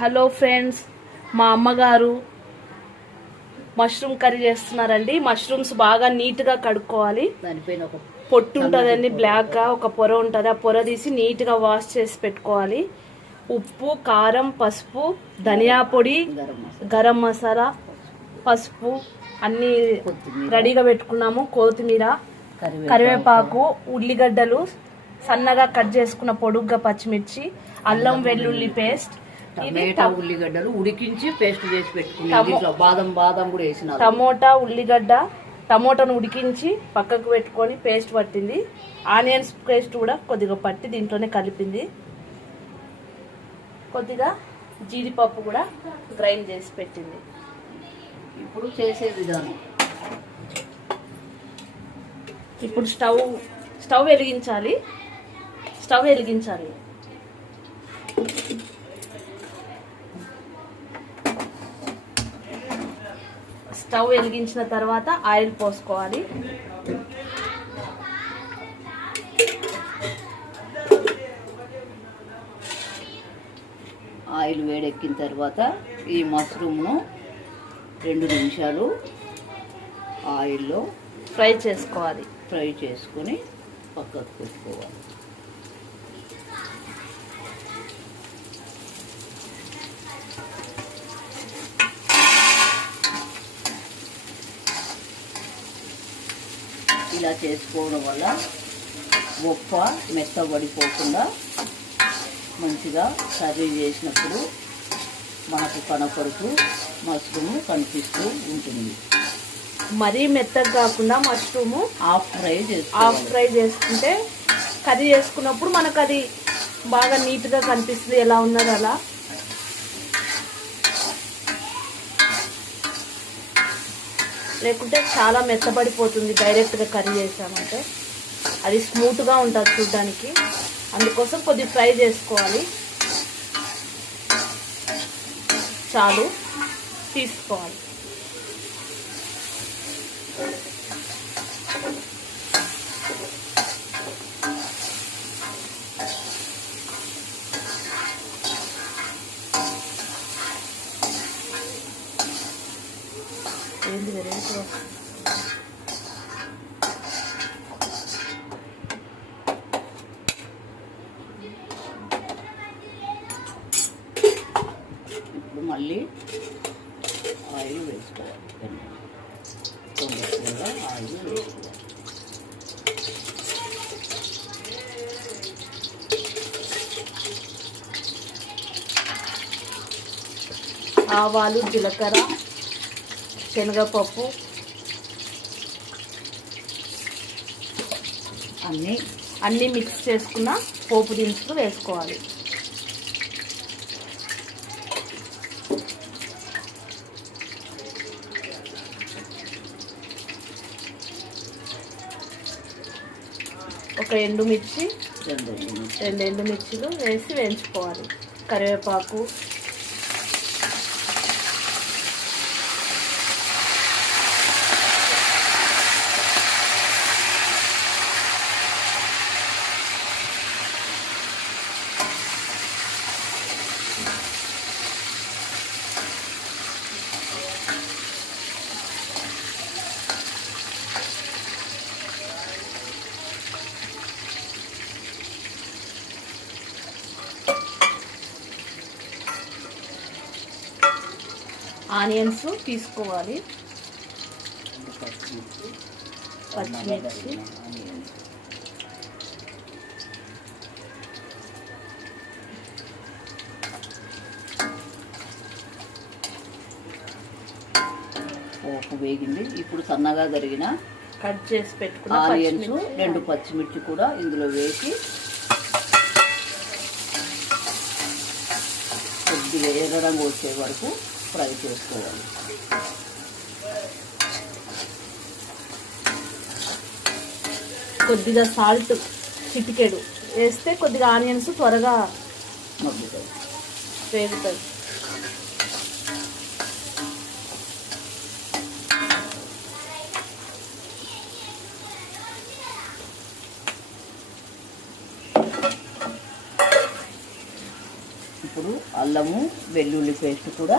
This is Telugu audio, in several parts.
హలో ఫ్రెండ్స్, మా అమ్మగారు మష్రూమ్ కర్రీ చేస్తున్నారండి. మష్రూమ్స్ బాగా నీట్గా కడుక్కోవాలి. దానిపైన ఒక పొట్టు ఉంటుందండి, బ్లాక్గా ఒక పొర ఉంటుంది. ఆ పొర తీసి నీట్గా వాష్ చేసి పెట్టుకోవాలి. ఉప్పు, కారం, పసుపు, ధనియా పొడి, గరం మసాలా, పసుపు అన్నీ రెడీగా పెట్టుకున్నాము. కొత్తిమీర, కరివేపాకు, ఉల్లిగడ్డలు, సన్నగా కట్ చేసుకున్న పొడుగ్గా పచ్చిమిర్చి, అల్లం వెల్లుల్లి పేస్ట్, టమోటా ఉల్లిగడ్డలు ఉడికించి పేస్ట్ చేసి పెట్టుకున్నాం. బాదం కూడా వేసిన టమోటా ఉల్లిగడ్డ, టమోటాను ఉడికించి పక్కకు పెట్టుకొని పేస్ట్ పట్టింది. ఆనియన్స్ పేస్ట్ కూడా కొద్దిగా పట్టి దీంట్లోనే కలిపింది. కొద్దిగా జీడిపప్పు కూడా గ్రైండ్ చేసి పెట్టింది. ఇప్పుడు చేసే విధానం, ఇప్పుడు స్టవ్ వెలిగించాలి. స్టవ్ వెలిగించిన తర్వాత ఆయిల్ పోసుకోవాలి. ఆయిల్ వేడెక్కిన తర్వాత ఈ మష్రూమ్ను 2 నిమిషాలు ఆయిల్లో ఫ్రై చేసుకోవాలి. ఫ్రై చేసుకొని పక్కకు పెట్టుకోవాలి. ఇలా చేసుకోవడం వల్ల గొప్ప మెత్తబడిపోకుండా మంచిగా కర్రీ చేసినప్పుడు మనకు కనపడుతూ మష్రూమ్ కనిపిస్తూ ఉంటుంది. మరీ మెత్తగా కాకుండా మష్రూము హాఫ్ ఫ్రై చేసుకుంటే కర్రీ చేసుకున్నప్పుడు మనకు అది బాగా నీట్గా కనిపిస్తుంది. ఎలా ఉన్నది అలా. లేకుంటే చాలా మెత్తబడిపోతుంది డైరెక్ట్గా కర్రీ చేసామంటే. అది స్మూత్గా ఉంటుంది చూడడానికి. అందుకోసం కొద్దిగా ఫ్రై చేసుకోవాలి. చాలు, తీసుకోవాలి. ఏంది వెరైటీ ఇప్పుడు మళ్ళీ ఆయిల్ వేసుకోవాలి. ఆయిల్ వేసుకోవాలి. ఆవాలు, జీలకర్ర, శనగపప్పు అన్నీ మిక్స్ చేసుకున్న పోపు దినుసులు వేసుకోవాలి. ఒక ఎండుమిర్చి, 2 ఎండుమిర్చిలు వేసి వేయించుకోవాలి. కరివేపాకు, ఆనియన్స్ తీసుకోవాలి. పచ్చిమిర్చి, పోపు వేగింది. ఇప్పుడు సన్నగా తరిగిన కట్ చేసి పెట్టుకున్న ఆనియన్స్, 2 పచ్చిమిర్చి కూడా ఇందులో వేసి కొద్దిగా ఎర్ర రంగు వచ్చే వరకు ఫ్రై చేసుకోవాలి. కొద్దిగా సాల్ట్ చిటికెడు వేస్తే కొద్దిగా ఆనియన్స్ త్వరగా వేగుతాయి. ఇప్పుడు అల్లం అల్లము వెల్లుల్లి పేస్ట్ కూడా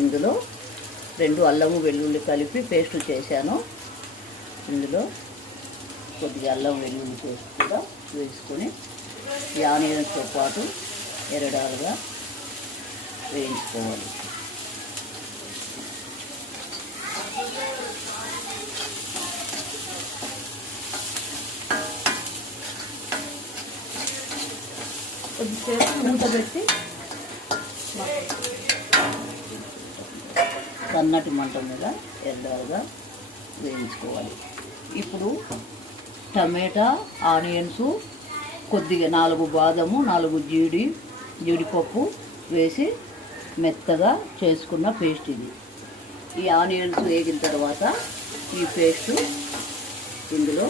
ఇందులో 2 అల్లము వెల్లుల్లి కలిపి పేస్ట్ చేశాను. ఇందులో కొద్దిగా అల్లం వెల్లుల్లి పేస్ట్ కూడా వేసుకొని ఈ ఆనియన్స్తో పాటు ఎరడాలుగా వేయించుకోవాలి. కొద్దిసేపు మూత పెట్టి సన్నటి మంట మీద ఎర్రగా వేయించుకోవాలి. ఇప్పుడు టమాటా, ఆనియన్స్, కొద్దిగా 4 బాదము, 4 జీడిపప్పు వేసి మెత్తగా చేసుకున్న పేస్ట్ ఇది. ఈ ఆనియన్స్ వేగిన తర్వాత ఈ పేస్ట్ ఇందులో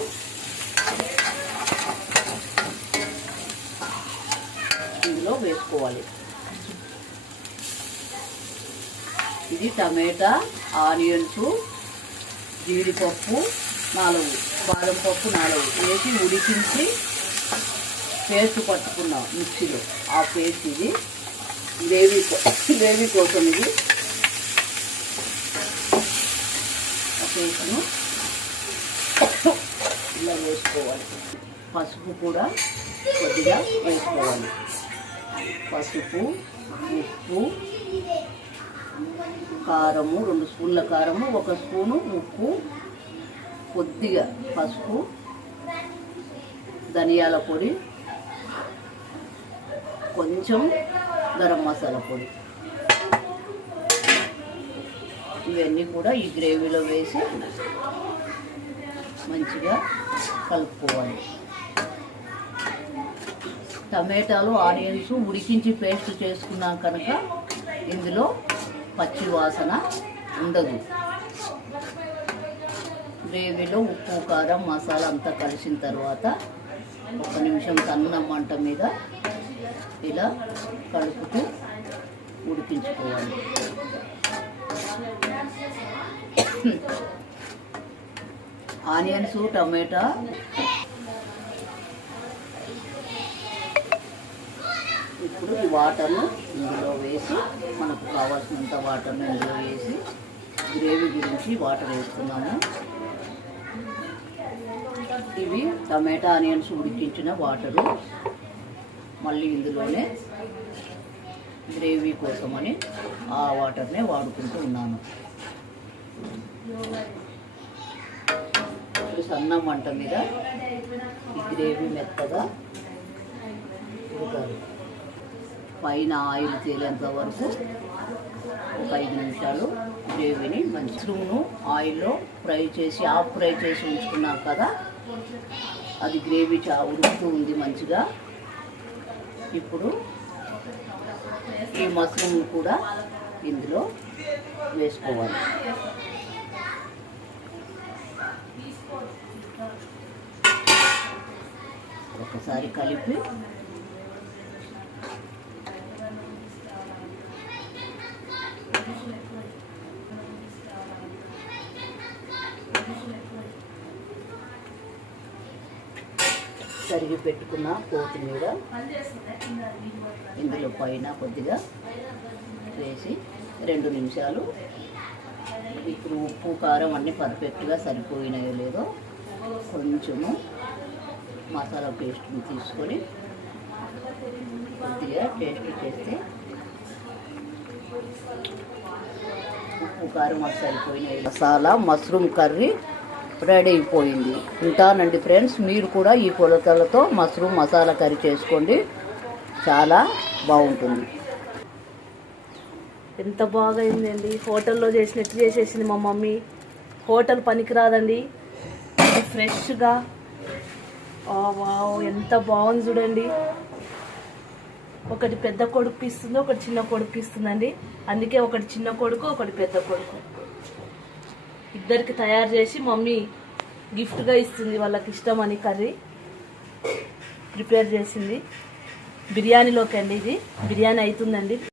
వేసుకోవాలి. ఇది టమాటా, ఆనియన్స్, జీడిపప్పు 4, బాదం పప్పు 4 వేసి ఉడికించి పేస్ట్ పట్టుకున్నాం మిక్సీలో. ఆ పేస్ట్ ఇది గ్రేవీ కోసం ఇది. ఆ పేస్ట్ను ఇలా వేసుకోవాలి. పసుపు కూడా కొద్దిగా వేసుకోవాలి. పసుపు, ఉప్పు, కారము 2 స్పూన్ల కారము, 1 స్పూను ఉప్పు, కొద్దిగా పసుపు, ధనియాల పొడి, కొంచెం గరం మసాలా పొడి, ఇవన్నీ కూడా ఈ గ్రేవీలో వేసి మంచిగా కలుపుకోవాలి. టమాటాలు, ఆనియన్స్ ఉడికించి పేస్ట్ చేసుకున్నాం కనుక ఇందులో పచ్చి వాసన ఉండదు. గ్రేవీలో ఉప్పు, కారం, మసాలా అంతా కలిసిన తర్వాత 1 నిమిషం సన్న మంట మీద ఇలా కలుపుతూ ఉడికించుకోవాలి. ఆనియన్స్, టమాటా ఇప్పుడు ఈ వాటర్ను ఇందులో వేసి మనకు కావాల్సినంత వాటర్ను ఇందులో వేసి గ్రేవీ గురించి వాటర్ వేస్తున్నాము. ఇవి టమాటా, ఆనియన్స్ ఉడికించిన వాటరు. మళ్ళీ ఇందులోనే గ్రేవీ కోసమని ఆ వాటర్నే వాడుకుంటూ ఉన్నాను. సన్న మంట మీద ఈ గ్రేవీ మెత్తగా ఉడకాలి. పైన ఆయిల్ తేలేంత వరకు ఒక 5 నిమిషాలు గ్రేవీని మంచిగా ఆయిల్లో ఫ్రై చేసి ఉంచుకున్నాం కదా, అది గ్రేవీ ఉడుకుతూ ఉంది మంచిగా. ఇప్పుడు ఈ మష్రూమ్ కూడా ఇందులో వేసుకోవాలి. ఒకసారి కలిపి తరిగి పెట్టుకున్న కొత్తిమీర ఇందులో పైన కొద్దిగా వేసి 2 నిమిషాలు. ఇప్పుడు ఉప్పు, కారం అన్నీ పర్ఫెక్ట్గా సరిపోయినాయో లేదో కొంచెము మసాలా పేస్ట్ని తీసుకొని కొద్దిగా టేస్ట్ చేస్తే ఉప్పు, కారం అవి సరిపోయినాయి. మసాలా మష్రూమ్ కర్రీ రెడీ అయిపోయింది. ఉంటానండి ఫ్రెండ్స్. మీరు కూడా ఈ కొలతలతో మష్రూమ్ మసాలా కర్రీ చేసుకోండి, చాలా బాగుంటుంది. ఎంత బాగా అయిందండి. హోటల్లో చేసినట్టు చేసేసింది మా మమ్మీ. హోటల్ పనికిరాదండి, ఫ్రెష్గా. వావ్, ఎంత బాగుంది చూడండి. ఒకటి పెద్ద కొడుకు ఇస్తుంది, ఒకటి చిన్న కొడుకు ఇస్తుందండి. అందుకే ఒకటి చిన్న కొడుకు, ఒకటి పెద్ద కొడుకు, ఇద్దరికి తయారు చేసి మమ్మీ గిఫ్ట్గా ఇస్తుంది. వాళ్ళకి ఇష్టమని కర్రీ ప్రిపేర్ చేసింది. బిర్యానీలోకి అండి, ఇది బిర్యానీ అవుతుందండి.